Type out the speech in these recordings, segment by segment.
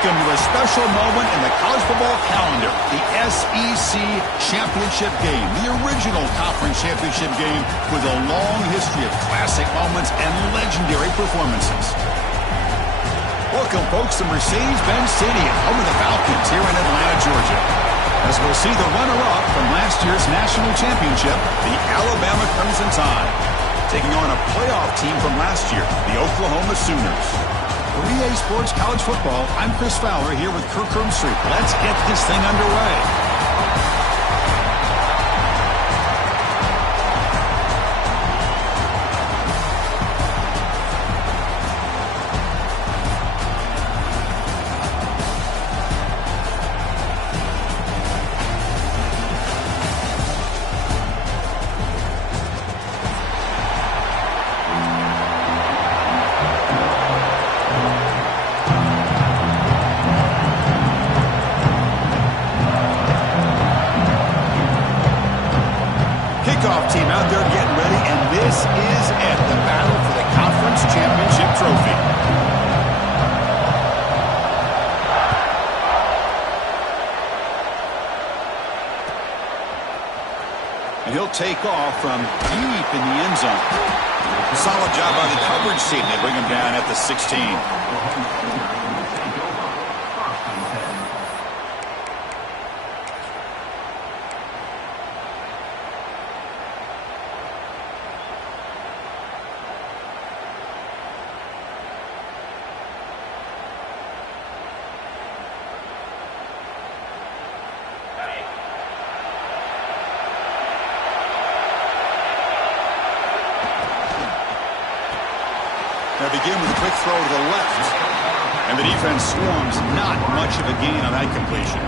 Welcome to a special moment in the college football calendar, the SEC Championship Game, the original conference championship game with a long history of classic moments and legendary performances. Welcome, folks, to Mercedes-Benz Stadium, home of the Falcons here in Atlanta, Georgia. As we'll see the runner-up from last year's national championship, the Alabama Crimson Tide, taking on a playoff team from last year, the Oklahoma Sooners. For EA Sports College Football, I'm Chris Fowler here with Kirk Herbstreit. Let's get this thing underway. Kickoff team out there getting ready, and this is it, the battle for the conference championship trophy. And he'll take off from deep in the end zone. Solid job by the coverage team. They bring him down at the 16. Now begin with a quick throw to the left. And the defense swarms. Not much of a gain on that completion.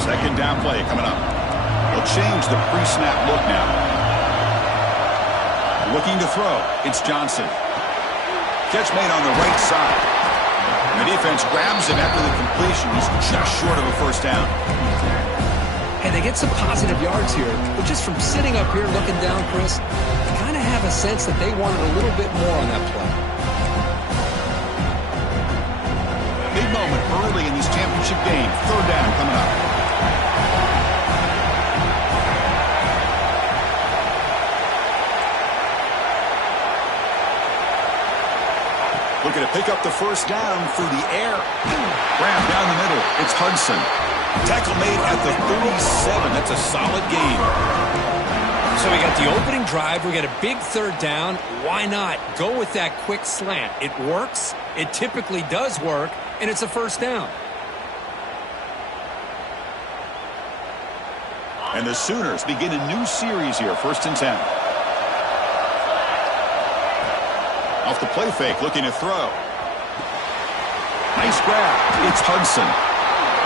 Second down play coming up. They'll change the pre-snap look now. Looking to throw. It's Johnson. Catch made on the right side. And the defense grabs him after the completion. He's just short of a first down. Hey, they get some positive yards here, but just from sitting up here looking down, Chris, I kind of have a sense that they wanted a little bit more on that play. Big moment early in this championship game. Third down coming up. Looking to pick up the first down through the air. Grab down the middle. It's Hudson. Tackle made at the 37. That's a solid gain. So we got the opening drive. We got a big third down. Why not go with that quick slant? It works. It typically does work, and it's a first down. And the Sooners begin a new series here, 1st and 10. Off the play fake, looking to throw. Nice grab. It's Hudson.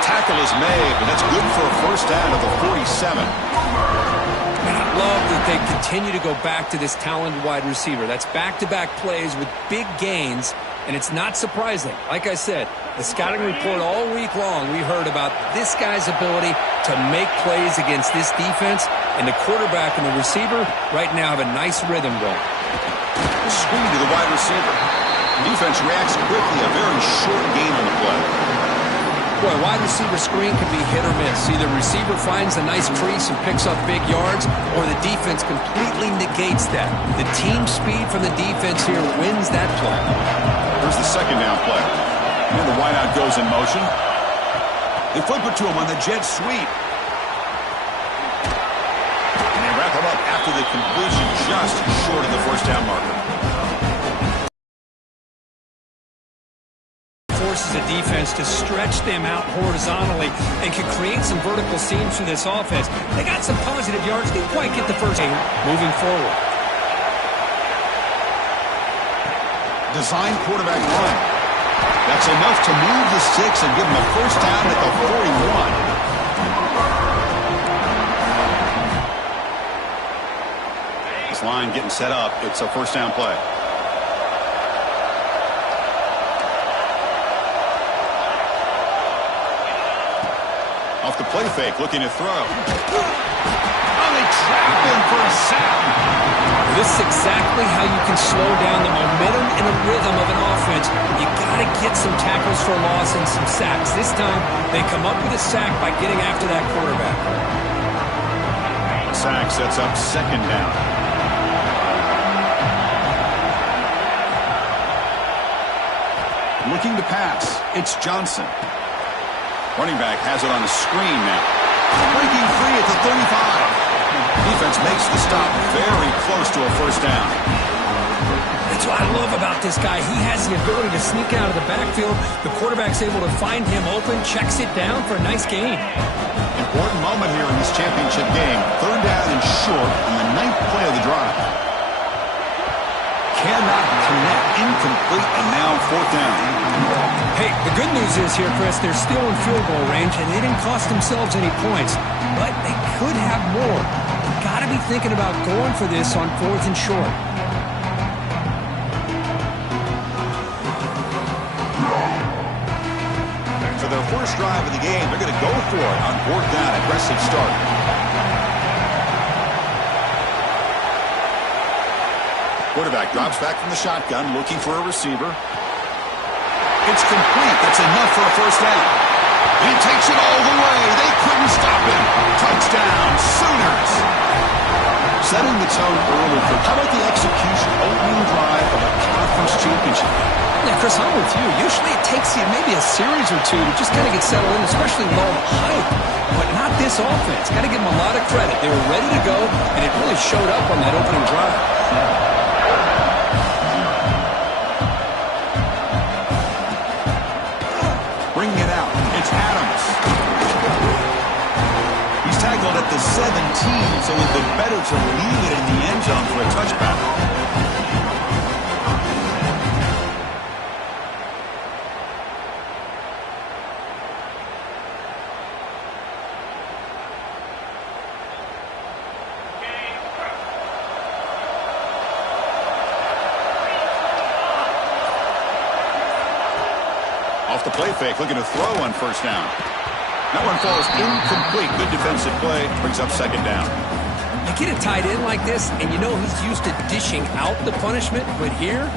Tackle is made, but that's good for a first down at the 47. And I love that they continue to go back to this talented wide receiver. That's back-to-back plays with big gains, and it's not surprising. Like I said, the scouting report all week long, we heard about this guy's ability to make plays against this defense, and the quarterback and the receiver right now have a nice rhythm going. Screen to the wide receiver. The defense reacts quickly, a very short gain on the play. Boy, wide receiver screen can be hit or miss. Either receiver finds a nice crease and picks up big yards, or the defense completely negates that. The team speed from the defense here wins that play. Here's the second down play. And the wideout goes in motion. They flip it to him on the jet sweep. And they wrap him up after the completion, just short of the first down marker. Forces a defense to stretch them out horizontally and can create some vertical seams for this offense. They got some positive yards. Didn't quite get the first game moving forward. Design quarterback run. That's enough to move the sticks and give them a first down at the 41. This line getting set up. It's a first down play. Off the play fake, looking to throw. Oh, they trap him for a sack. This is exactly how you can slow down the momentum and the rhythm of an offense. You got to get some tackles for loss and some sacks. This time, they come up with a sack by getting after that quarterback. The sack sets up second down. Looking to pass, it's Johnson. Running back has it on the screen now. Breaking free at the 35. Defense makes the stop very close to a first down. That's what I love about this guy. He has the ability to sneak out of the backfield. The quarterback's able to find him open, checks it down for a nice gain. Important moment here in this championship game. Third down and short on the 9th play of the drive. Cannot connect, incomplete, and now fourth down. Hey, the good news is here, Chris, they're still in field goal range, and they didn't cost themselves any points. But they could have more. Got to be thinking about going for this on 4th and short. For their first drive of the game, they're going to go for it on 4th down. Aggressive start. Quarterback drops back from the shotgun, looking for a receiver. It's complete. That's enough for a first down. He takes it all the way. They couldn't stop him. Touchdown, Sooners. Setting the tone early for how about the execution opening drive of a conference championship? Yeah, Chris, I'm with you. Usually it takes you maybe a series or two to just kind of get settled in, especially with all the hype. But not this offense. Got to give them a lot of credit. They were ready to go, and it really showed up on that opening drive. Bringing it out. It's Adams. He's tackled at the 17, so it'd been better to leave it in the end zone for a touchback. Off the play fake, looking to throw on first down. That one falls incomplete. Good defensive play. Brings up second down. You get a tight end like this, and you know he's used to dishing out the punishment, but here,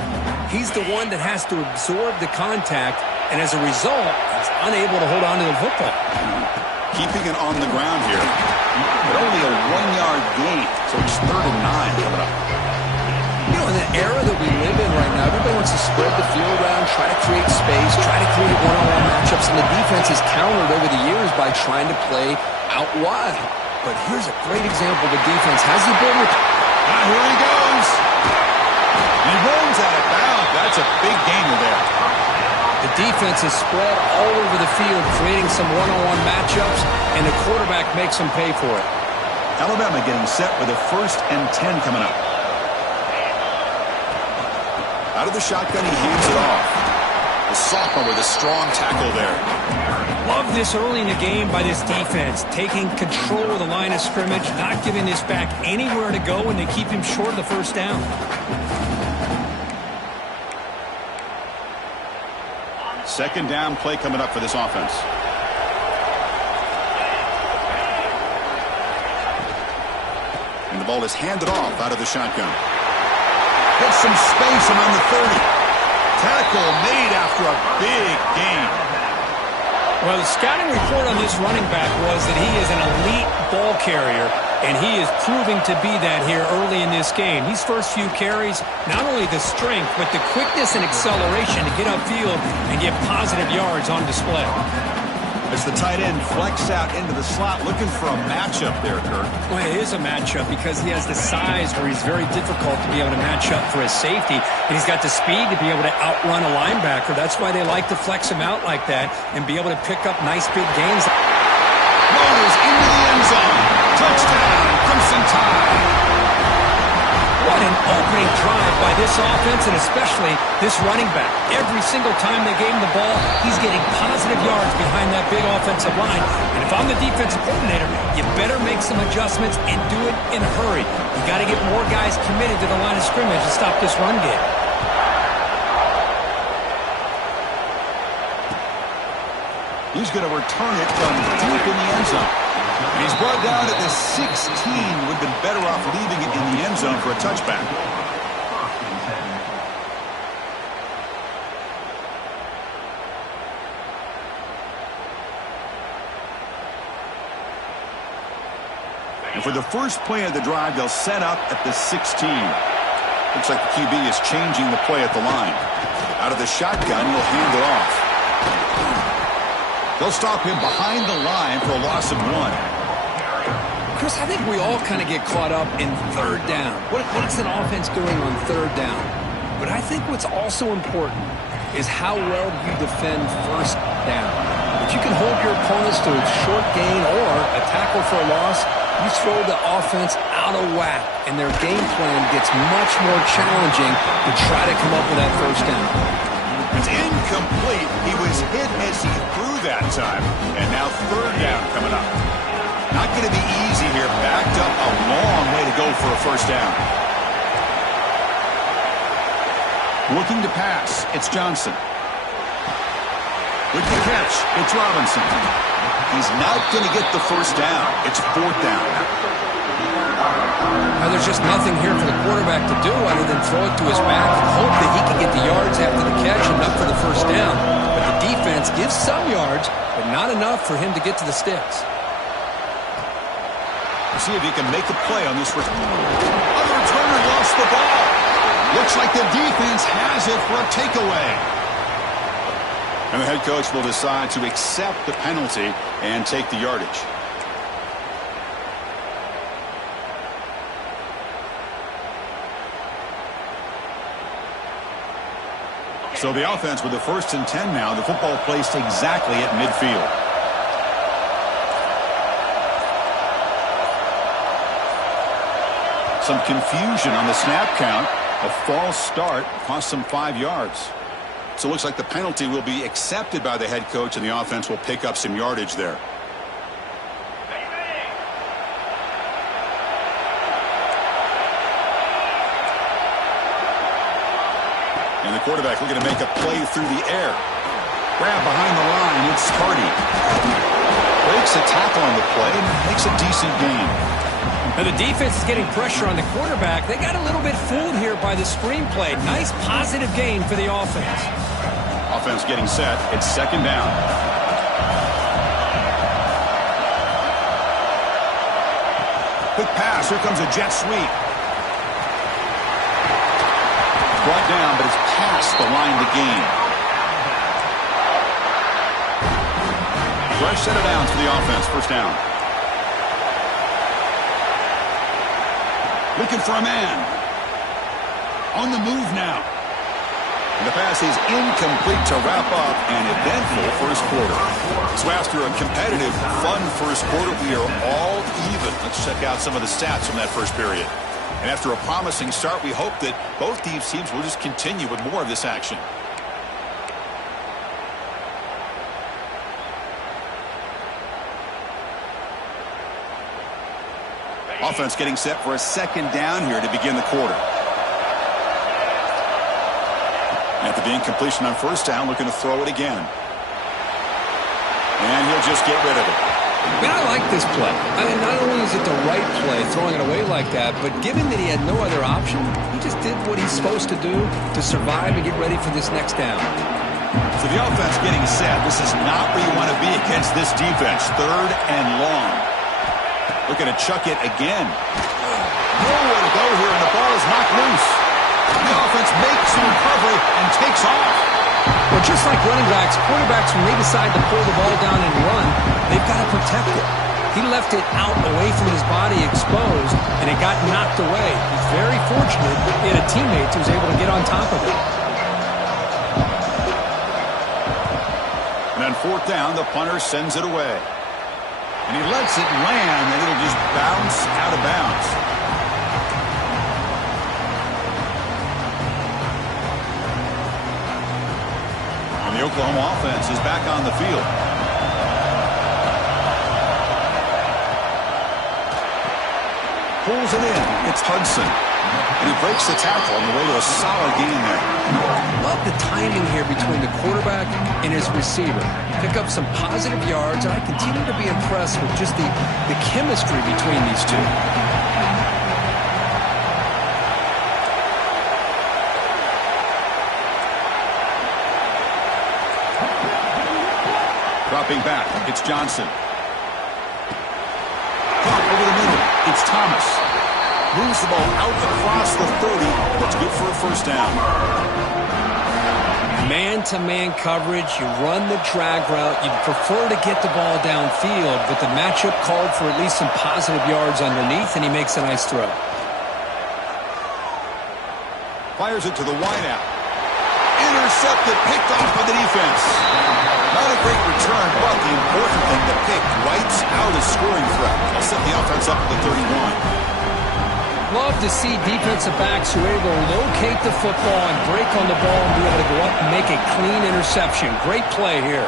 he's the one that has to absorb the contact, and as a result, he's unable to hold on to the football. Keeping it on the ground here. But only a 1-yard gain, so it's 3rd and 9 coming up. You know, in the era that we live in right now, everybody wants to spread the field around, try to create space, try to create one-on-one matchups, and the defense has countered over the years by trying to play out wide. But here's a great example. The defense has the ability. Here he goes. He rolls out of bounds. That's a big gainer there. The defense is spread all over the field, creating some one-on-one matchups, and the quarterback makes them pay for it. Alabama getting set with a 1st and 10 coming up. Out of the shotgun, he hands it off. The sophomore with a strong tackle there. Love this early in the game by this defense, taking control of the line of scrimmage, not giving this back anywhere to go, and they keep him short of the first down. Second down play coming up for this offense. And the ball is handed off out of the shotgun. Gets some space around the 30. Tackle made after a big gain. Well, the scouting report on this running back was that he is an elite ball carrier, and he is proving to be that here early in this game. These first few carries, not only the strength, but the quickness and acceleration to get upfield and get positive yards on display. As the tight end flex out into the slot, looking for a matchup there, Kurt. Well, it is a matchup because he has the size where he's very difficult to be able to match up for his safety. And he's got the speed to be able to outrun a linebacker. That's why they like to flex him out like that and be able to pick up nice big gains. Rolls into the end zone. Touchdown, Crimson Tide. What an opening drive by this offense, and especially this running back. Every single time they gave him the ball, he's getting positive yards behind that big offensive line. And if I'm the defensive coordinator, you better make some adjustments and do it in a hurry. You got to get more guys committed to the line of scrimmage to stop this run game. He's going to return it from deep in the end zone. And he's brought down at the 16. Would have been better off leaving it in the end zone for a touchback. And for the first play of the drive, they'll set up at the 16. Looks like the QB is changing the play at the line. Out of the shotgun, he'll hand it off. They'll stop him behind the line for a loss of 1. Chris, I think we all kind of get caught up in third down. What's an offense doing on third down? But I think what's also important is how well you defend first down. If you can hold your opponents to a short gain or a tackle for a loss, you throw the offense out of whack, and their game plan gets much more challenging to try to come up with that first down. It's incomplete. He was hit as he threw that time, and now third down coming up. Not going to be easy here. Backed up a long way to go for a first down. Looking to pass, it's Johnson. With the catch, it's Robinson. He's not going to get the first down. It's fourth down. Now, there's just nothing here for the quarterback to do other than throw it to his back and hope that he can get the yards after the catch and up for the first down. But the defense gives some yards, but not enough for him to get to the sticks. We'll see if he can make a play on this return. Other returner lost the ball. Looks like the defense has it for a takeaway. And the head coach will decide to accept the penalty and take the yardage. So the offense with the 1st and 10 now. The football placed exactly at midfield. Some confusion on the snap count. A false start cost them 5 yards. So it looks like the penalty will be accepted by the head coach, and the offense will pick up some yardage there. And the quarterback looking to make a play through the air. Grab behind the line, it's Hardy. Breaks a tackle on the play and makes a decent gain. Now the defense is getting pressure on the quarterback. They got a little bit fooled here by the screenplay. Nice positive gain for the offense. Offense getting set. It's second down. Quick pass. Here comes a jet sweep. Brought down, but it's past the line to gain. Fresh set of downs for the offense. First down. Looking for a man. On the move now. And the pass is incomplete to wrap up an eventful first quarter. So after a competitive, fun first quarter, we are all even. Let's check out some of the stats from that first period. And after a promising start, we hope that both these teams will just continue with more of this action. Offense getting set for a second down here to begin the quarter. After the incompletion on first down, looking to throw it again. And he'll just get rid of it. Man, I like this play. I mean, not only is it the right play, throwing it away like that, but given that he had no other option, he just did what he's supposed to do to survive and get ready for this next down. So the offense getting set. This is not where you want to be against this defense. Third and long. Looking to chuck it again. Nowhere to go here, and the ball is knocked loose. The offense makes the recovery and takes off. Well, just like running backs, quarterbacks, when they decide to pull the ball down and run, they've got to protect it. He left it out away from his body exposed, and it got knocked away. He's very fortunate he had a teammate who was able to get on top of it. And on fourth down, the punter sends it away. And he lets it land, and it'll just bounce out of bounds. And the Oklahoma offense is back on the field. Pulls it in. It's Hudson. And he breaks the tackle on the way to a solid gain there. Love the timing here between the quarterback and his receiver. Pick up some positive yards, and I continue to be impressed with just the chemistry between these two. Dropping back, it's Johnson. Pop over the middle, it's Thomas. Moves the ball out across the 30. That's good for a first down. Man-to-man coverage, you run the drag route. You'd prefer to get the ball downfield, but the matchup called for at least some positive yards underneath, and he makes a nice throw. Fires it to the wideout. Intercepted, picked off by the defense. Not a great return, but the important thing, the pick wipes out a scoring threat. They'll set the offense up at the 31. Love to see defensive backs who are able to locate the football and break on the ball and be able to go up and make a clean interception. Great play here.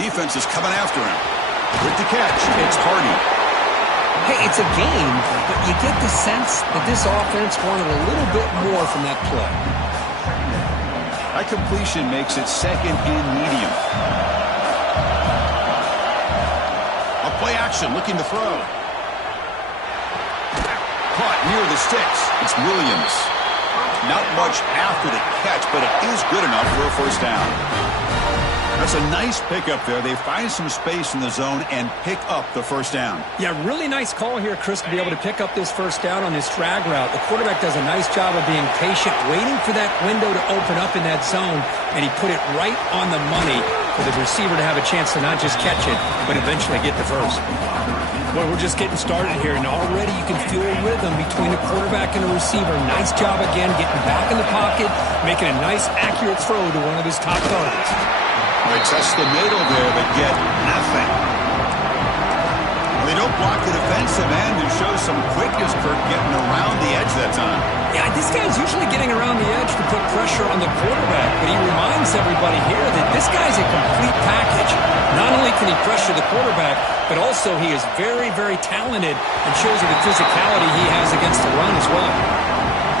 Defense is coming after him. With the catch, it's Hardy. Hey, it's a game, but you get the sense that this offense wanted a little bit more from that play. That completion makes it second and medium. A play action, looking to throw. Caught near the sticks. It's Williams. Not much after the catch, but it is good enough for a first down. That's a nice pickup there. They find some space in the zone and pick up the first down. Yeah, really nice call here, Chris, to be able to pick up this first down on this drag route. The quarterback does a nice job of being patient, waiting for that window to open up in that zone, and he put it right on the money for the receiver to have a chance to not just catch it, but eventually get the first. Boy, we're just getting started here, and already you can feel a rhythm between the quarterback and the receiver. Nice job again, getting back in the pocket, making a nice, accurate throw to one of his top targets. They test the middle there, but get nothing. They don't block the defensive end and show some quickness, Kirk, getting around the edge that time. Yeah, this guy's usually getting around the edge to put pressure on the quarterback, but he reminds everybody here that this guy's a complete package. Not only can he pressure the quarterback, but also he is very, very talented and shows you the physicality he has against the run as well.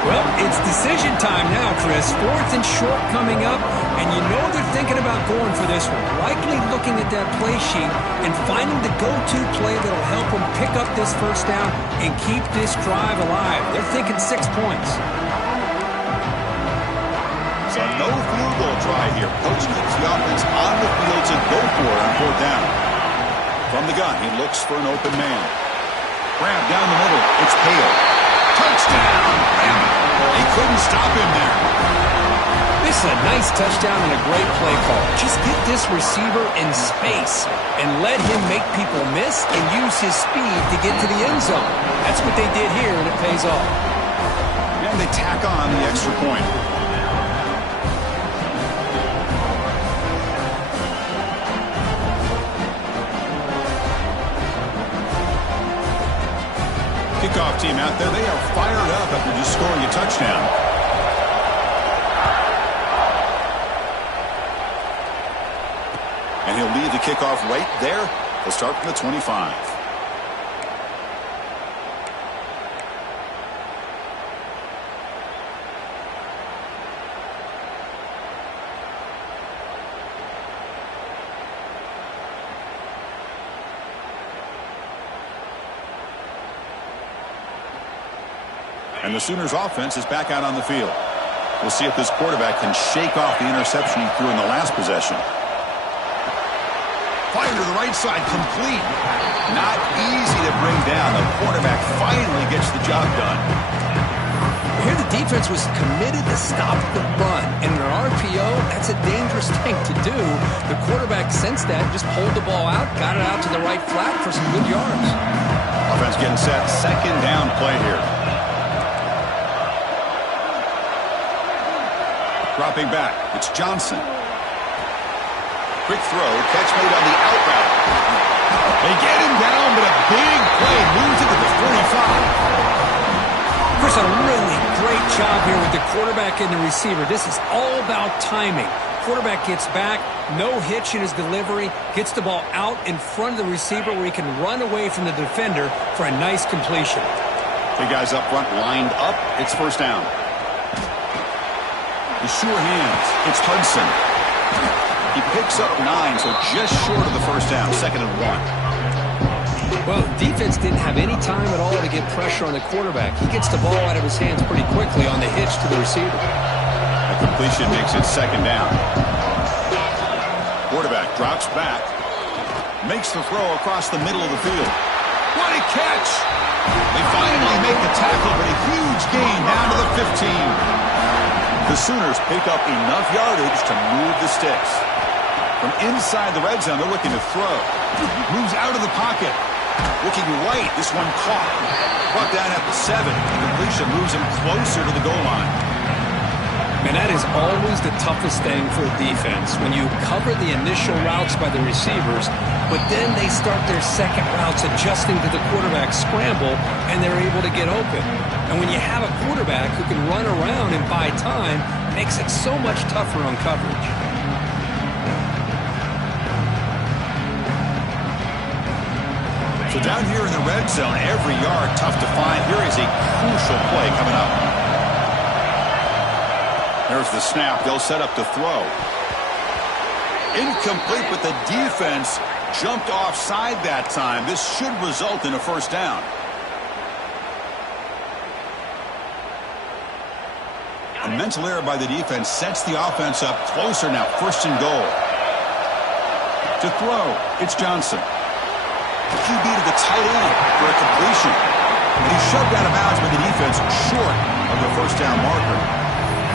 Well, it's decision time now, Chris. 4th and short coming up, and you know they're thinking about going for this one. Likely looking at that play sheet and finding the go-to play that'll help them pick up this first down and keep this drive alive. They're thinking 6 points. So no field goal try here. Coach keeps the offense on the field to go for it on 4th down. From the gun, he looks for an open man. Grab down the middle. It's Hale. Touchdown! He couldn't stop him there. This is a nice touchdown and a great play call. Just get this receiver in space and let him make people miss and use his speed to get to the end zone. That's what they did here, and it pays off. And they tack on the extra point. Kickoff team out there, they are fired up after just scoring a touchdown. And he'll lead the kickoff right there. They'll start from the 25. And the Sooners offense is back out on the field. We'll see if this quarterback can shake off the interception he threw in the last possession. Fire to the right side, complete. Not easy to bring down. The quarterback finally gets the job done. Here the defense was committed to stop the run. And in an RPO, that's a dangerous thing to do. The quarterback sensed that, just pulled the ball out, got it out to the right flat for some good yards. Offense getting set. 2nd down play here. Dropping back, it's Johnson. Quick throw, catch made on the out route. They get him down, but a big play moves it to the 45. Chris, a really great job here with the quarterback and the receiver. This is all about timing. Quarterback gets back, no hitch in his delivery, gets the ball out in front of the receiver where he can run away from the defender for a nice completion. The guys up front lined up. It's first down. The sure hands. It's Hudson. He picks up 9, so just short of the first down. 2nd and 1. Well, defense didn't have any time at all to get pressure on the quarterback. He gets the ball out of his hands pretty quickly on the hitch to the receiver. A completion makes it 2nd down. Quarterback drops back. Makes the throw across the middle of the field. What a catch! They finally make the tackle, but a huge gain down to the 15. The Sooners pick up enough yardage to move the sticks. From inside the red zone, they're looking to throw. Moves out of the pocket. Looking right, this one caught. Brought down at the 7. The completion moves him closer to the goal line. And that is always the toughest thing for a defense, when you cover the initial routes by the receivers, but then they start their second routes adjusting to the quarterback's scramble, and they're able to get open. And when you have a quarterback who can run around and buy time, it makes it so much tougher on coverage. So down here in the red zone, every yard tough to find. Here is a crucial play coming up. There's the snap. They'll set up to throw. Incomplete, but the defense jumped offside that time. This should result in a first down. A mental error by the defense sets the offense up closer now. 1st and goal. To throw, it's Johnson. QB to the tight end for a completion. And he's shoved out of bounds by the defense short of the first down marker.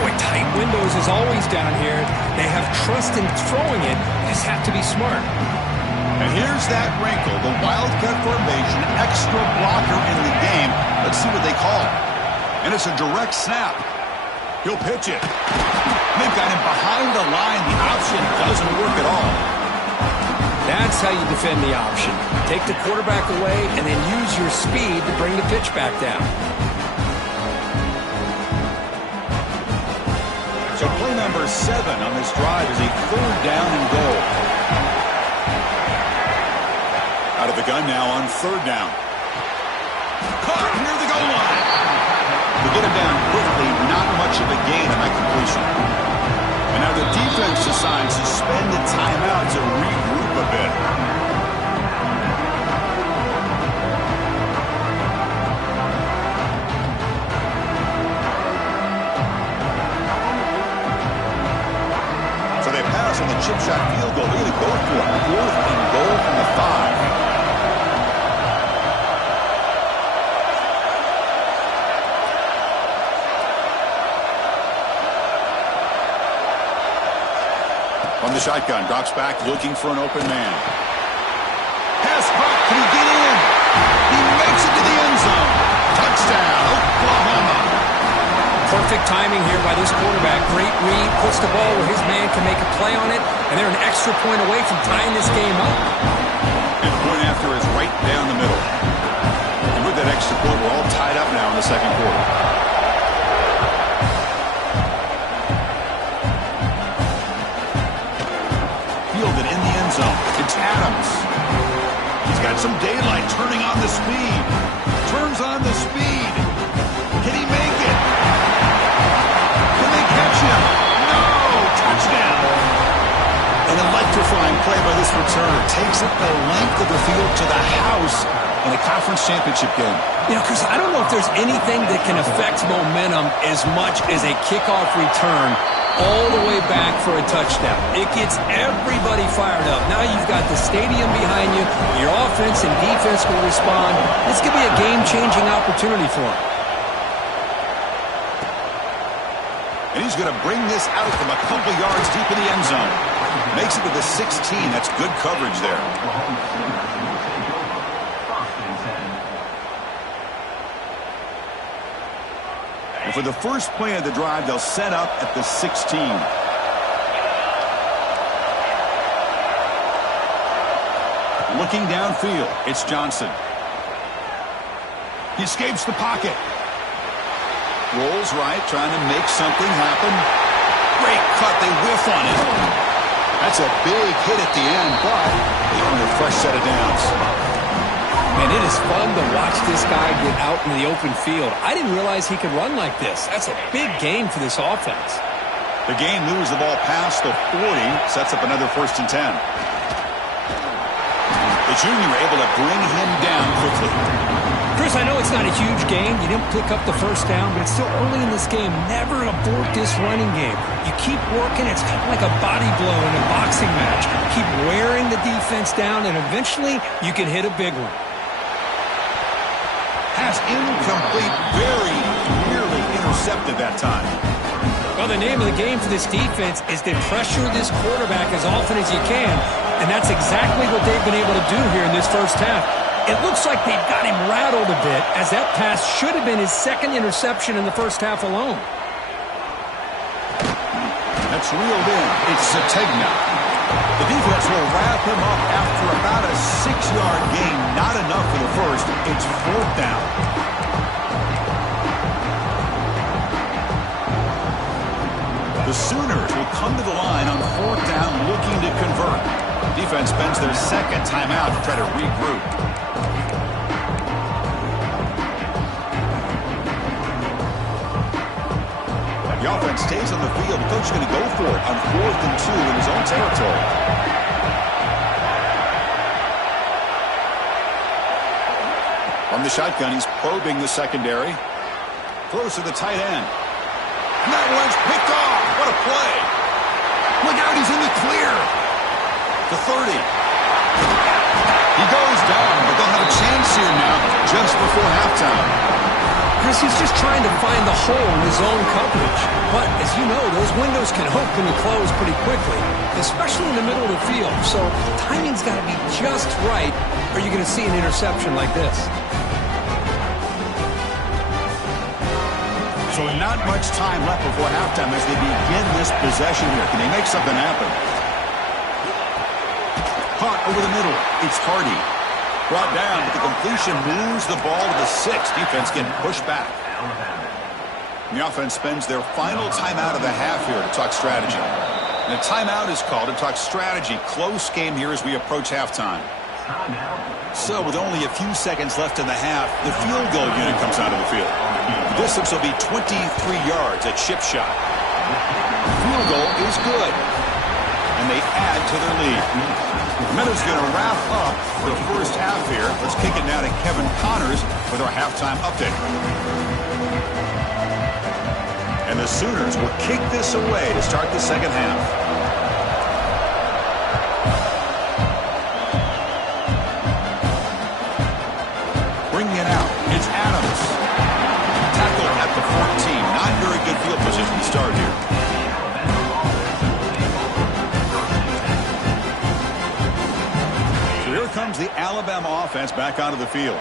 Boy, tight windows is always down here. They have trust in throwing it. They just have to be smart. And here's that wrinkle, the wildcat formation, extra blocker in the game. Let's see what they call. And it's a direct snap. He'll pitch it. They've got him behind the line. The option doesn't work at all. That's how you defend the option. Take the quarterback away and then use your speed to bring the pitch back down. So play number 7 on this drive is a 3rd down and goal. Out of the gun now on 3rd down. Caught near the goal line. They get him down quickly, not much of a gain on that completion. And now the defense decides to spend the timeout to regroup a bit. So they pass on the chip shot field goal. They're going to go for it. 4th and goal from the 5. On the shotgun, drops back, looking for an open man. Pass back, can he get in? He makes it to the end zone. Touchdown, Oklahoma. Perfect timing here by this quarterback. Great read, puts the ball where his man can make a play on it, and they're an extra point away from tying this game up. And the point after is right down the middle. And with that extra point, we're all tied up now in the 2nd quarter. Fielded in the end zone. It's Adams. He's got some daylight, turning on the speed. Turns on the speed. Can he make it? Can they catch him? No! Touchdown! An electrifying play by this returner. Takes it the length of the field to the house in a conference championship game. You know, Chris, I don't know if there's anything that can affect momentum as much as a kickoff return all the way back for a touchdown. It gets everybody fired up. Now you've got the stadium behind you. Your offense and defense will respond. This could be a game-changing opportunity for him. And he's going to bring this out from a couple yards deep in the end zone. Makes it to the 16. That's good coverage there. And for the first play of the drive, they'll set up at the 16. Looking downfield, it's Johnson. He escapes the pocket. Rolls right, trying to make something happen. Great cut, they whiff on it. That's a big hit at the end, but they earn a fresh set of downs. Man, it is is fun to watch this guy get out in the open field. I didn't realize he could run like this. That's a big gain for this offense. The game moves the ball past the 40, sets up another 1st and 10. The junior able to bring him down quickly. Chris, I know it's not a huge gain. You didn't pick up the 1st down, but it's still early in this game. Never abort this running game. You keep working. It's kind of like a body blow in a boxing match. Keep wearing the defense down, and eventually you can hit a big one. Pass incomplete, very nearly intercepted that time. Well, the name of the game for this defense is to pressure this quarterback as often as you can, and that's exactly what they've been able to do here in this 1st half. It looks like they've got him rattled a bit, as that pass should have been his 2nd interception in the 1st half alone. That's reeled in. It's Zategna. The defense will wrap him up after about a 6-yard gain. Not enough for the 1st. It's 4th down. The Sooners will come to the line on 4th down looking to convert. Defense spends their 2nd timeout to try to regroup. The offense stays on the field. The coach is going to go for it on 4th and 2 in his own territory. From the shotgun, he's probing the secondary. Throws to the tight end. And that one's picked off. What a play. Look out, he's in the clear. The 30. He goes down, but they'll have a chance here now just before halftime. Chris, he's just trying to find the hole in his own coverage. But, as you know, those windows can open and close pretty quickly, especially in the middle of the field. So timing's got to be just right, or you're going to see an interception like this. So not much time left before halftime as they begin this possession here. Can they make something happen? Caught over the middle. It's Hardy. Brought down, but the completion moves the ball to the 6. Defense getting pushed back. And the offense spends their final timeout of the half here to talk strategy. And a timeout is called to talk strategy. Close game here as we approach halftime. So with only a few seconds left in the half, the field goal unit comes out of the field. The distance will be 23 yards, a chip shot. The field goal is good. And they add to their lead. The Meadows going to wrap up the 1st half here. Let's kick it now to Kevin Connors with our halftime update. And the Sooners will kick this away to start the 2nd half. Bringing it out. It's Adams. Tackle at the 14. Not very good field position to start here. Here comes the Alabama offense back onto the field.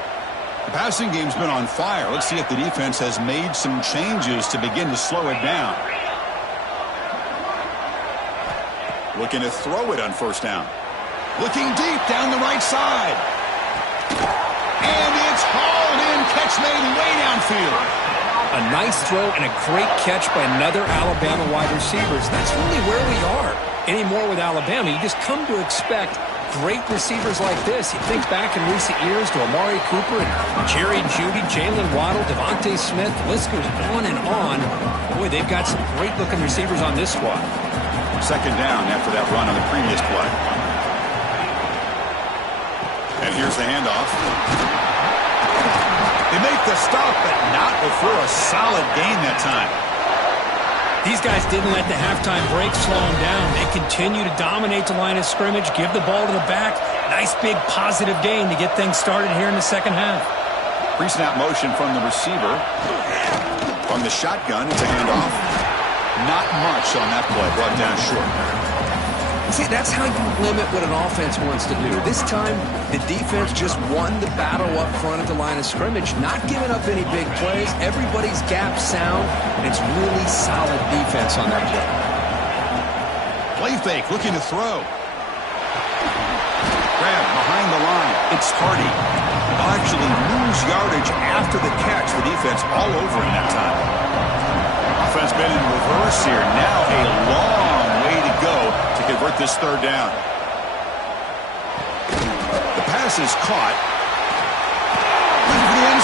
The passing game's been on fire. Let's see if the defense has made some changes to begin to slow it down. Looking to throw it on 1st down. Looking deep down the right side. And it's hauled in. Catch made way downfield. A nice throw and a great catch by another Alabama wide receiver. That's really where we are anymore with Alabama. You just come to expect great receivers like this. You think back in recent years to Amari Cooper and Jerry Jeudy, Jalen Waddle, Devontae Smith. The list goes on and on. Boy, they've got some great-looking receivers on this squad. 2nd down after that run on the previous play. And here's the handoff. They make the stop, but not before a solid gain that time. These guys didn't let the halftime break slow them down. They continue to dominate the line of scrimmage, give the ball to the back. Nice big positive gain to get things started here in the 2nd half. Pre-snap motion from the receiver. From the shotgun, it's a handoff. Not much on that play, brought down short. See, that's how you limit what an offense wants to do. This time, the defense just won the battle up front at the line of scrimmage, not giving up any big plays. Everybody's gap sound, and it's really solid defense on that play. Play fake, looking to throw. Grab behind the line. It's Hardy. They'll actually lose yardage after the catch. The defense all over him that time. Offense been in reverse here. Now a long way to go to convert this 3rd down. The pass is caught.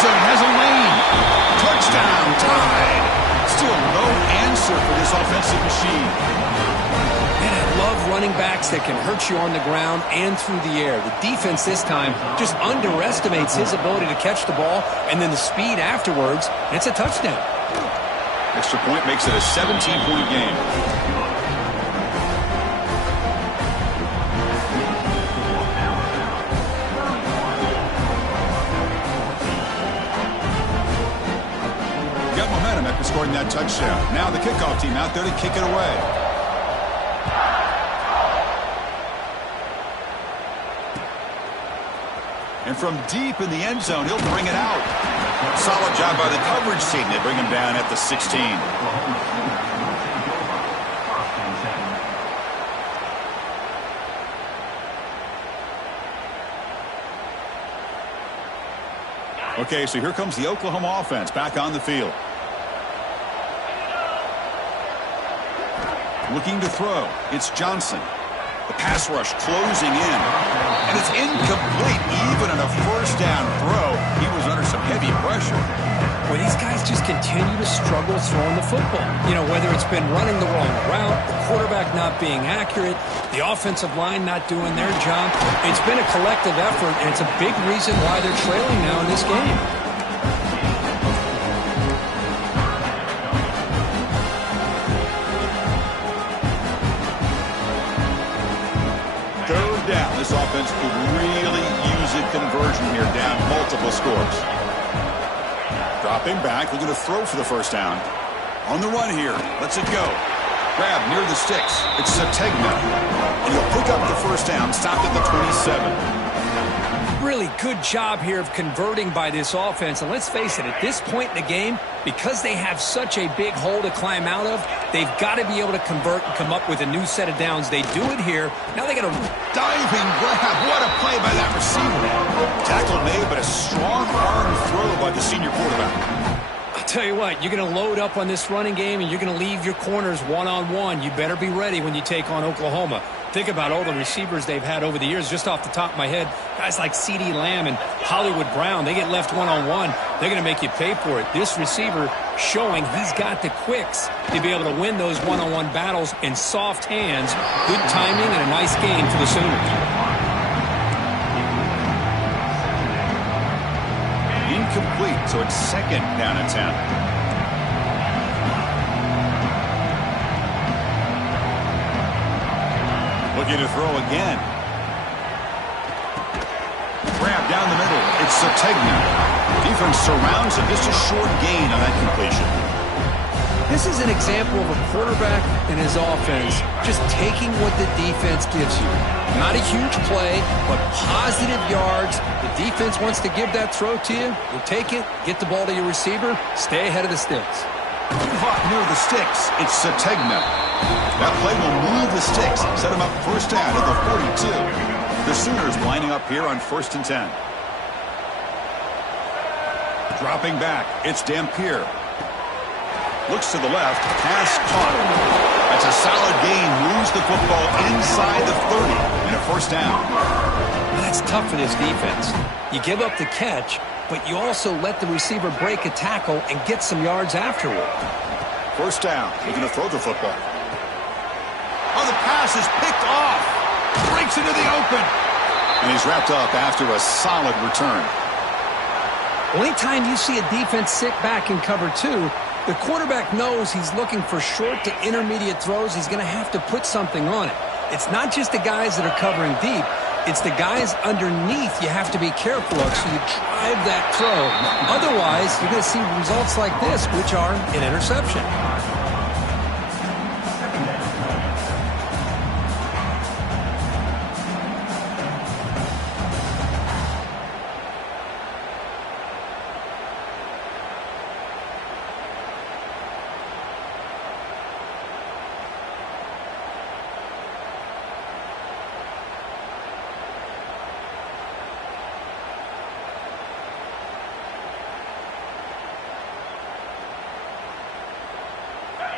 zone has a lane. Touchdown, tied. Still no answer for this offensive machine. And I love running backs that can hurt you on the ground and through the air. The defense this time just underestimates his ability to catch the ball and then the speed afterwards, and it's a touchdown. Extra point makes it a 17-point game. Got momentum after scoring that touchdown. Now the kickoff team out there to kick it away. And from deep in the end zone, he'll bring it out. Solid job by the coverage team. They bring him down at the 16. Okay, so here comes the Oklahoma offense back on the field. Looking to throw. It's Johnson. The pass rush closing in. And it's incomplete. Even on a first down throw, he was under some heavy pressure. Well, these guys just continue to struggle throwing the football. You know, whether it's been running the wrong route, the quarterback not being accurate, the offensive line not doing their job. It's been a collective effort, and it's a big reason why they're trailing now in this game. Third down. This offense could really use a conversion here, down multiple scores. Dropping back, looking to throw for the first down. On the run here, lets it go. Grab near the sticks. It's Sategna. And he'll pick up the first down, stopped at the 27. Really good job here of converting by this offense. And let's face it, at this point in the game, because they have such a big hole to climb out of, they've got to be able to convert and come up with a new set of downs. They do it here. Now they got to diving grab. What a play by that receiver. Tackle made, but a strong arm throw by the senior quarterback. I'll tell you what, you're going to load up on this running game and you're going to leave your corners one-on-one. You better be ready when you take on Oklahoma. Think about all the receivers they've had over the years. Just off the top of my head, guys like CeeDee Lamb and Hollywood Brown, they get left one-on-one. They're going to make you pay for it. This receiver showing he's got the quicks to be able to win those one-on-one battles in soft hands. Good timing and a nice gain for the Sooners. Incomplete, so it's second down and 10. Looking to throw again. Grab down the middle. It's Sategna. Defense surrounds him. Just a short gain on that completion. This is an example of a quarterback and his offense just taking what the defense gives you. Not a huge play, but positive yards. The defense wants to give that throw to you. You take it, get the ball to your receiver, stay ahead of the sticks. Caught near the sticks. It's Sategna. That play will move the sticks. Set him up first down at the 42. The Sooners lining up here on 1st and 10. Dropping back. It's Dampier. Looks to the left. Pass caught. That's a solid gain. Moves the football inside the 30 and a first down. That's tough for this defense. You give up the catch, but you also let the receiver break a tackle and get some yards afterward. First down. Looking to throw the football. Oh, the pass is picked off. Breaks into the open. And he's wrapped up after a solid return. Anytime you see a defense sit back and cover two, the quarterback knows he's looking for short to intermediate throws. He's going to have to put something on it. It's not just the guys that are covering deep. It's the guys underneath you have to be careful of, so you drive that throw. Otherwise, you're going to see results like this, which are an interception.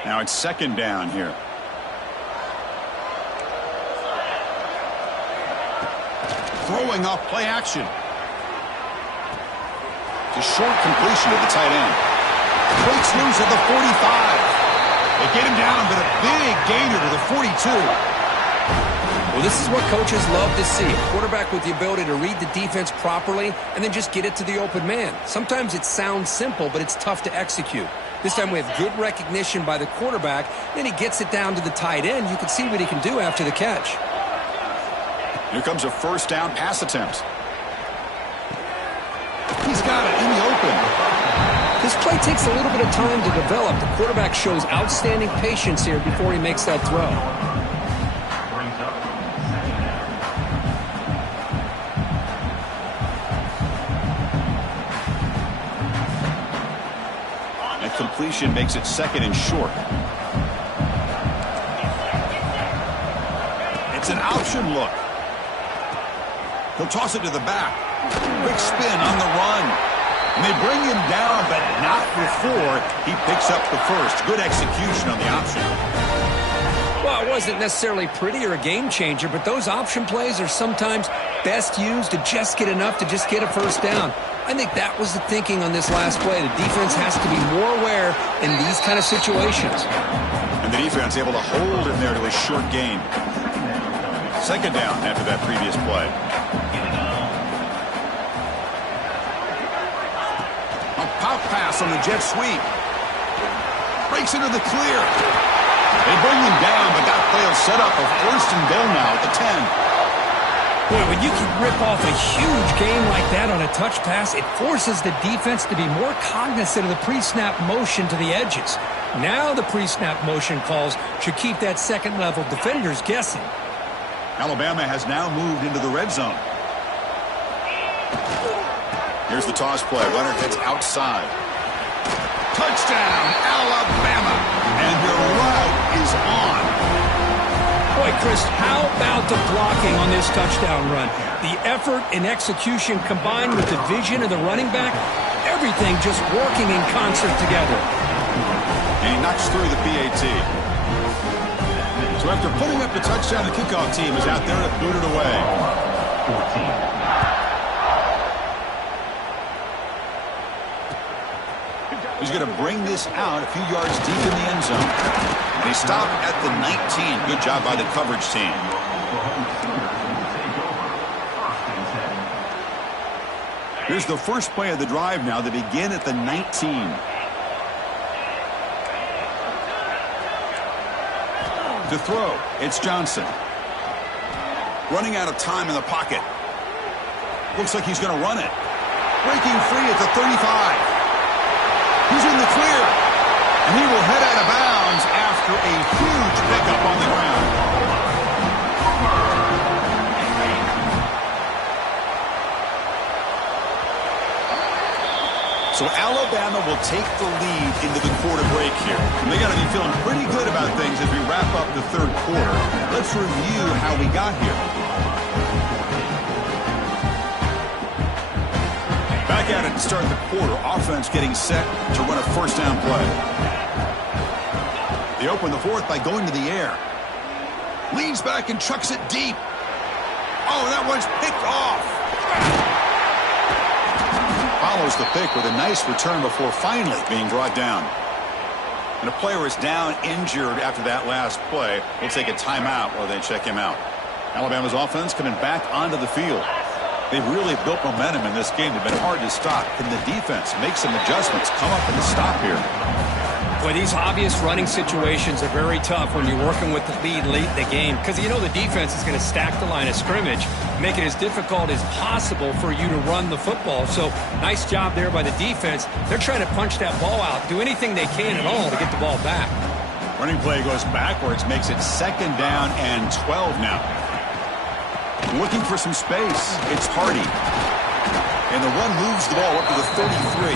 Now it's second down here. Throwing off play action. It's a short completion to the tight end. Breaks loose at the 45. They get him down, but a big gainer to the 42. Well, this is what coaches love to see. A quarterback with the ability to read the defense properly and then just get it to the open man. Sometimes it sounds simple, but it's tough to execute. This time we have good recognition by the quarterback. Then he gets it down to the tight end. You can see what he can do after the catch. Here comes a first down pass attempt. He's got it in the open. This play takes a little bit of time to develop. The quarterback shows outstanding patience here before he makes that throw. That completion makes it second and short. It's an option look. He'll toss it to the back. Quick spin on the run. And they bring him down, but not before he picks up the first. Good execution on the option. Well, it wasn't necessarily pretty or a game changer, but those option plays are sometimes best used to just get enough to just get a first down. I think that was the thinking on this last play. The defense has to be more aware in these kind of situations. And the defense able to hold him there to a short gain. Second down after that previous play. A pop pass on the jet sweep. Breaks into the clear. They bring him down, but that play will set up a first and goal now at the 10. Boy, when you can rip off a huge game like that on a touch pass, it forces the defense to be more cognizant of the pre-snap motion to the edges. Now the pre-snap motion calls should keep that second-level defenders guessing. Alabama has now moved into the red zone. Here's the toss play. Runner heads outside. Touchdown, Alabama. And their route is on. Boy, Chris, how about the blocking on this touchdown run? The effort and execution combined with the vision of the running back, everything just working in concert together. And he knocks through the PAT. So after putting up the touchdown, the kickoff team is out there to boot it away. 14. He's going to bring this out a few yards deep in the end zone. They stop at the 19. Good job by the coverage team. Here's the first play of the drive now. They begin at the 19. To throw, it's Johnson. Running out of time in the pocket. Looks like he's going to run it. Breaking free at the 35. He's in the clear. And he will head out of bounds after a huge pickup on the ground. So Alabama will take the lead into the quarter break here. And they got to be feeling pretty good about things as we wrap up the third quarter. Let's review how we got here. Back at it to start the quarter. Offense getting set to run a first down play. They open the fourth by going to the air. Leans back and chucks it deep. Oh, that one's picked off. Follows the pick with a nice return before finally being brought down. And a player is down injured after that last play. We'll take a timeout while they check him out. Alabama's offense coming back onto the field. They've really built momentum in this game. They've been hard to stop. Can the defense make some adjustments, come up with a stop here? Boy, these obvious running situations are very tough when you're working with the lead late in the game because you know the defense is going to stack the line of scrimmage, make it as difficult as possible for you to run the football. So nice job there by the defense. They're trying to punch that ball out, do anything they can at all to get the ball back. Running play goes backwards, makes it second down and 12 now. Looking for some space. It's Hardy. And the run moves the ball up to the 33.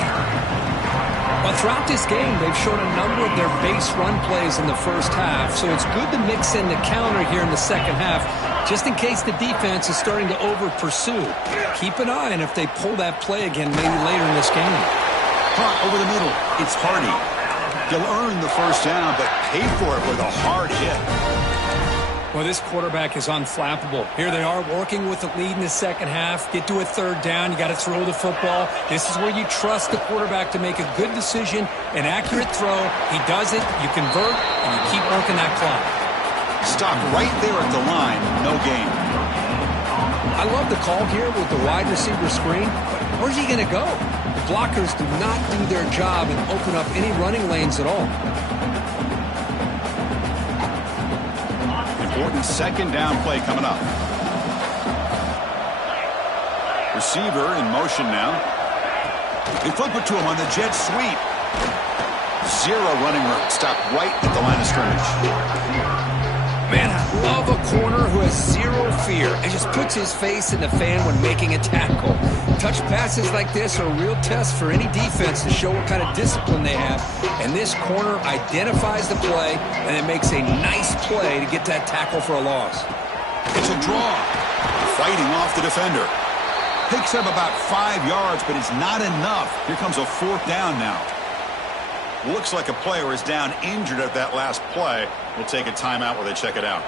Well, throughout this game, they've shown a number of their base run plays in the first half, so it's good to mix in the counter here in the second half, just in case the defense is starting to over-pursue. Keep an eye on if they pull that play again maybe later in this game. Caught over the middle. It's Hardy. He'll earn the first down, but pay for it with a hard hit. Well, this quarterback is unflappable. Here they are working with the lead in the second half. Get to a third down. You got to throw the football. This is where you trust the quarterback to make a good decision, an accurate throw. He does it, you convert, and you keep working that clock. Stop right there at the line. No gain. I love the call here with the wide receiver screen, but where's he going to go? The blockers do not do their job and open up any running lanes at all. Important second down play coming up. Receiver in motion now. They flip it to him on the jet sweep. Zero running room. Stop right at the line of scrimmage. Man, I love a corner who has zero fear and just puts his face in the fan when making a tackle. Touch passes like this are a real test for any defense to show what kind of discipline they have. And this corner identifies the play and it makes a nice play to get that tackle for a loss. It's a draw. Fighting off the defender. Picks up about 5 yards, but it's not enough. Here comes a fourth down now. Looks like a player is down injured at that last play. We'll take a timeout while they check it out.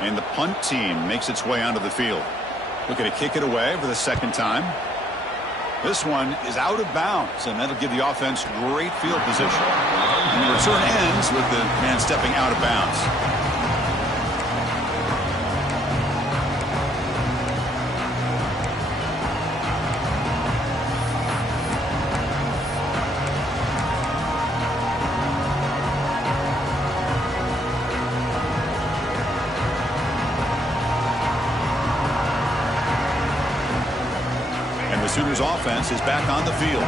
And the punt team makes its way onto the field. Looking to kick it away for the second time. This one is out of bounds, and that'll give the offense great field position. And the return ends with the man stepping out of bounds. Sooners offense is back on the field.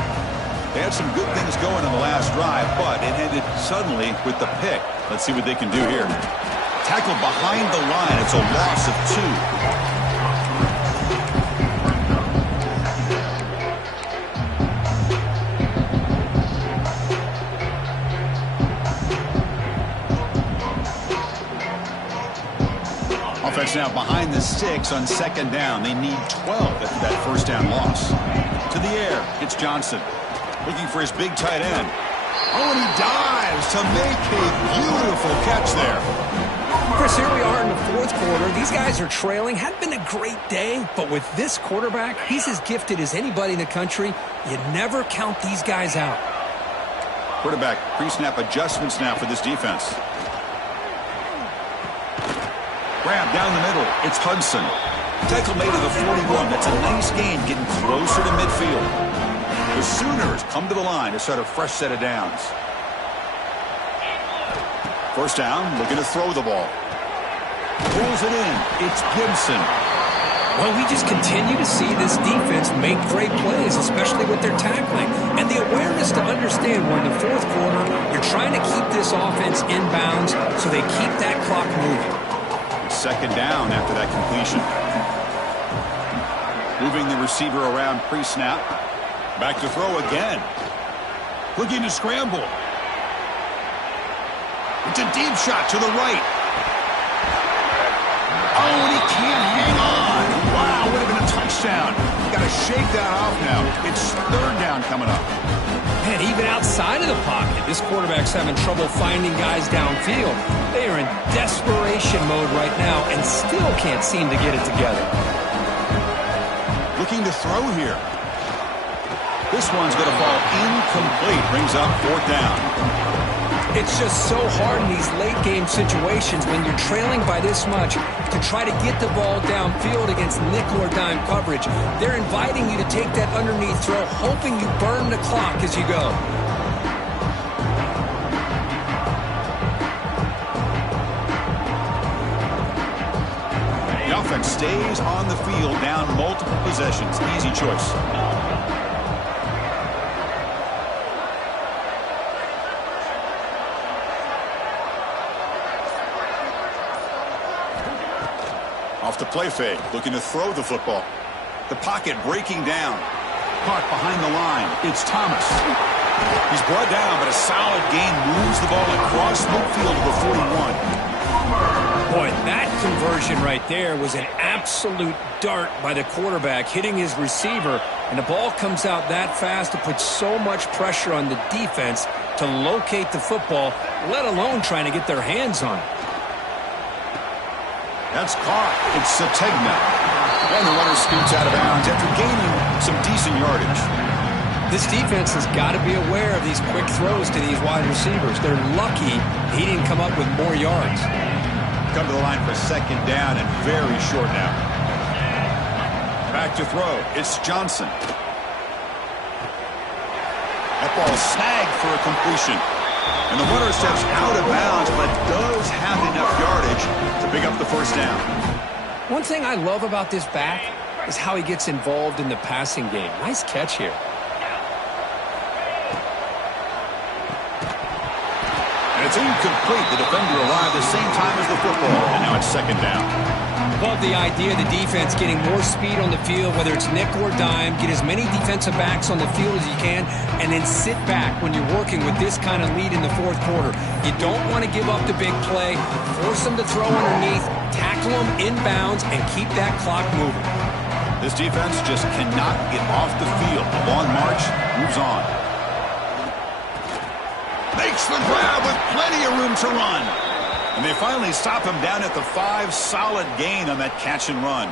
They had some good things going on the last drive, but it ended suddenly with the pick. Let's see what they can do here. Tackled behind the line. It's a loss of 2. Offense now behind the sticks on second down. They need 12 after that first down loss. To the air, it's Johnson. Looking for his big tight end. Oh, and he dives to make a beautiful catch there. Chris, here we are in the fourth quarter. These guys are trailing. Hadn't been a great day, but with this quarterback, he's as gifted as anybody in the country. You never count these guys out. Quarterback pre-snap adjustments now for this defense. Grab down the middle. It's Hudson. Tackle made to the 41. That's a nice gain, getting closer to midfield. The Sooners come to the line to start a fresh set of downs. First down, looking to throw the ball. Pulls it in. It's Gibson. Well, we just continue to see this defense make great plays, especially with their tackling. And the awareness to understand we're in the fourth quarter, you're trying to keep this offense in bounds so they keep that clock moving. Second down after that completion. Moving the receiver around pre-snap. Back to throw again. Looking to scramble. It's a deep shot to the right. Oh, and he can't hang on. Wow, would have been a touchdown. Got to shake that off now. It's third down coming up. And even outside of the pocket, this quarterback's having trouble finding guys downfield. They are in desperation mode right now and still can't seem to get it together. Looking to throw here. This one's going to fall incomplete. Brings up fourth down. It's just so hard in these late game situations when you're trailing by this much to try to get the ball downfield against nickel or dime coverage. They're inviting you to take that underneath throw, hoping you burn the clock as you go. The offense stays on the field, down multiple possessions. Easy choice. Off the play fake, looking to throw the football. The pocket breaking down. Caught behind the line. It's Thomas. He's brought down, but a solid gain moves the ball across midfield to the 41. Boy, that conversion right there was an absolute dart by the quarterback, hitting his receiver, and the ball comes out that fast to put so much pressure on the defense to locate the football, let alone trying to get their hands on it. That's caught. It's Sategna. And the runner scoots out of bounds after gaining some decent yardage. This defense has got to be aware of these quick throws to these wide receivers. They're lucky he didn't come up with more yards. Come to the line for second down and very short now. Back to throw. It's Johnson. That ball snagged for a completion. And the runner steps out of bounds, but does have enough yardage to pick up the first down. One thing I love about this back is how he gets involved in the passing game. Nice catch here. And it's incomplete. The defender arrived the same time as the football, and now it's second down. Love the idea of the defense getting more speed on the field, whether it's nickel or dime. Get as many defensive backs on the field as you can, and then sit back when you're working with this kind of lead in the fourth quarter. You don't want to give up the big play. Force them to throw underneath, tackle them inbounds, and keep that clock moving. This defense just cannot get off the field. The long march moves on. Makes the grab with plenty of room to run. And they finally stop him down at the 5. Solid gain on that catch and run.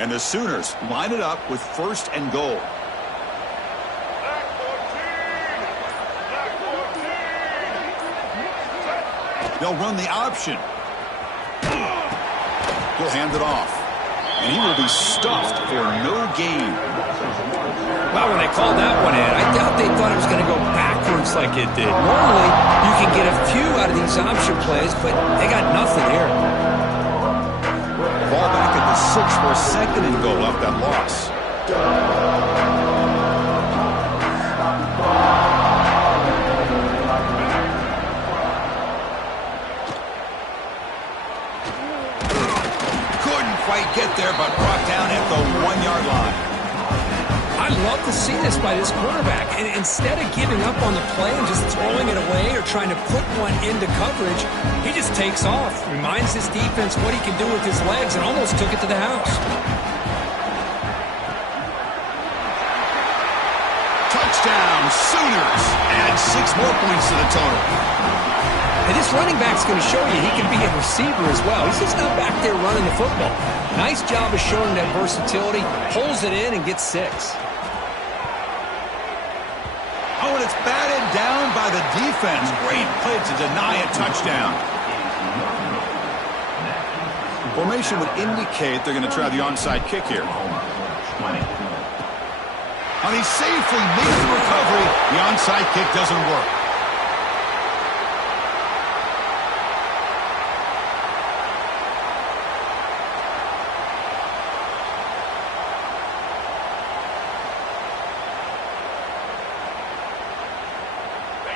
And the Sooners line it up with first and goal. They'll run the option. He'll hand it off. And he will be stuffed for no gain. Wow, when they called that one in, I doubt they thought it was going to go backwards like it did. Normally, you can get a few out of these option plays, but they got nothing here. Ball back at the 6 for a second and goal off that loss. Get there, but brought down at the 1-yard line. I love to see this by this quarterback. And instead of giving up on the play and just throwing it away or trying to put one into coverage, he just takes off. Reminds his defense what he can do with his legs and almost took it to the house. Touchdown, Sooners. Add 6 more points to the total. And this running back's going to show you he can be a receiver as well. He's just not back there running the football. Nice job of showing that versatility. Pulls it in and gets 6. Oh, and it's batted down by the defense. Great play to deny a touchdown. Formation would indicate they're going to try the onside kick here. And he safely makes the recovery. The onside kick doesn't work.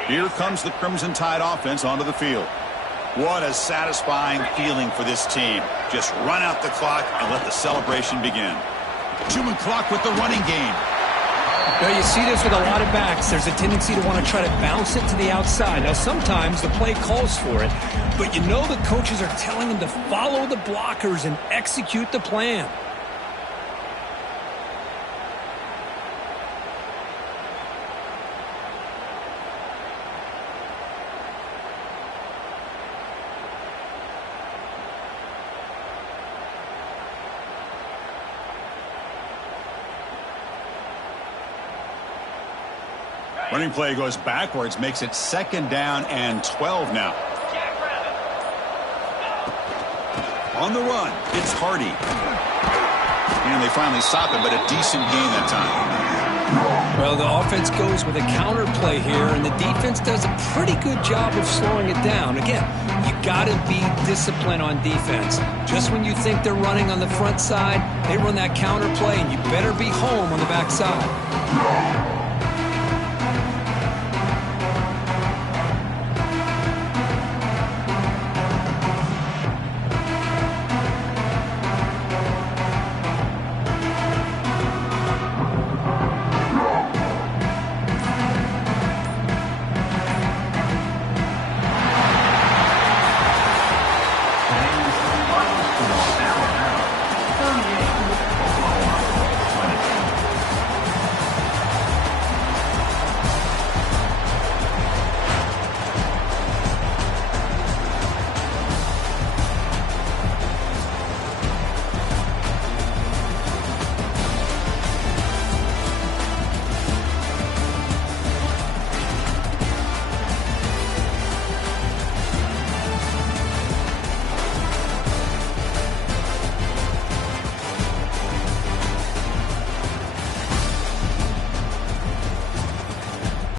Here comes the Crimson Tide offense onto the field. What a satisfying feeling for this team. Just run out the clock and let the celebration begin. Chewing clock with the running game. Now you see this with a lot of backs. There's a tendency to want to try to bounce it to the outside. Now sometimes the play calls for it, but you know the coaches are telling them to follow the blockers and execute the plan. Running play goes backwards, makes it second down and 12 now. On the run, it's Hardy. And they finally stop him, but a decent gain that time. Well, the offense goes with a counter play here, and the defense does a pretty good job of slowing it down. Again, you got to be disciplined on defense. Just when you think they're running on the front side, they run that counter play, and you better be home on the back side.